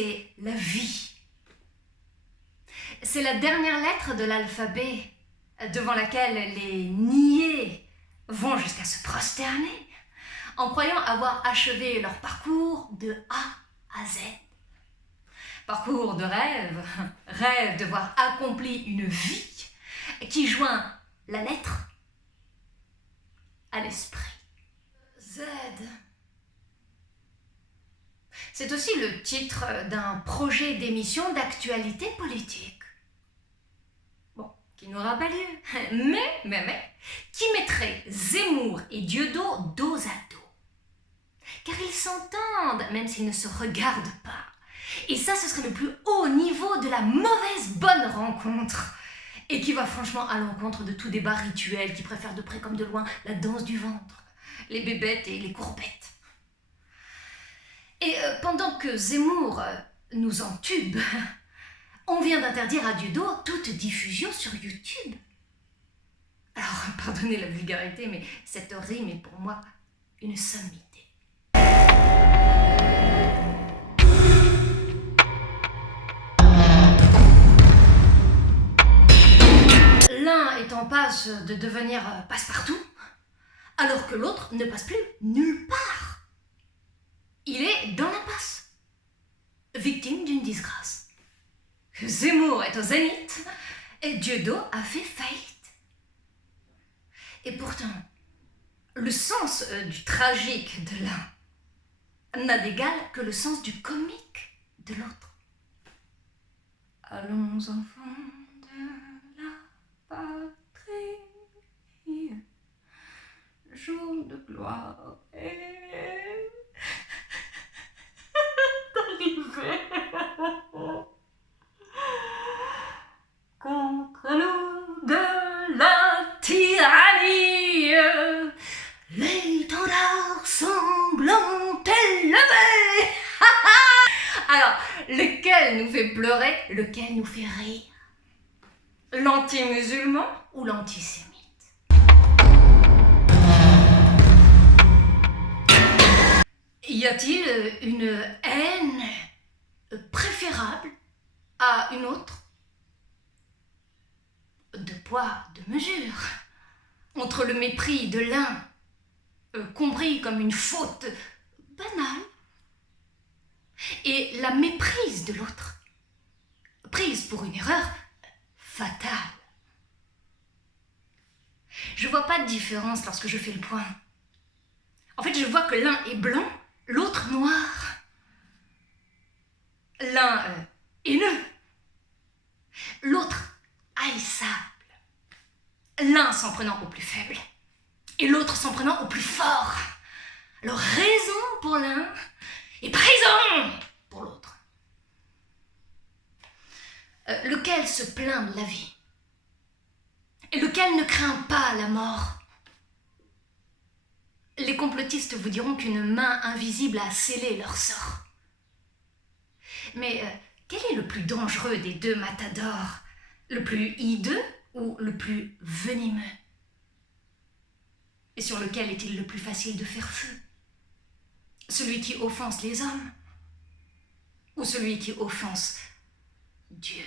c'est la vie. C'est la dernière lettre de l'alphabet devant laquelle les niais vont jusqu'à se prosterner en croyant avoir achevé leur parcours de A à Z. Parcours de rêve, rêve de voir accompli une vie qui joint la lettre à l'esprit. Z. C'est aussi le titre d'un projet d'émission d'actualité politique. Bon, qui n'aura pas lieu, mais, qui mettrait Zemmour et Dieudo dos à dos. Car ils s'entendent, même s'ils ne se regardent pas. Et ça, ce serait le plus haut niveau de la mauvaise bonne rencontre. Et qui va franchement à l'encontre de tout débat rituel qui préfère de près comme de loin la danse du ventre, les bébêtes et les courbettes. Et pendant que Zemmour nous entube, on vient d'interdire à Dieudo toute diffusion sur YouTube. Alors, pardonnez la vulgarité, mais cette rime est pour moi une sommité. L'un est en passe de devenir passe-partout, alors que l'autre ne passe plus nulle part. Il est dans l'impasse, victime d'une disgrâce. Zemmour est au zénith et Dieudo a fait faillite. Et pourtant, le sens du tragique de l'un n'a d'égal que le sens du comique de l'autre. Allons enfants de la patrie, jour de gloire est arrivé. Contre nous de la tyrannie, l'étendard sanglant est levé. Alors, lequel nous fait pleurer, lequel nous fait rire? L'anti-musulman ou l'antisémite? Y a-t-il une haine préférable à une autre? De poids, de mesure, entre le mépris de l'un, compris comme une faute banale, et la méprise de l'autre, prise pour une erreur fatale. Je vois pas de différence lorsque je fais le point. En fait, je vois que l'un est blanc, l'autre noir. L'un haineux, l'autre haïssable. L'un s'en prenant au plus faible et l'autre s'en prenant au plus fort. Alors raison pour l'un et prison pour l'autre. Lequel se plaint de la vie et lequel ne craint pas la mort? Les complotistes vous diront qu'une main invisible a scellé leur sort. Mais quel est le plus dangereux des deux matadors? Le plus hideux ou le plus venimeux? Et sur lequel est-il le plus facile de faire feu? Celui qui offense les hommes ou celui qui offense Dieu?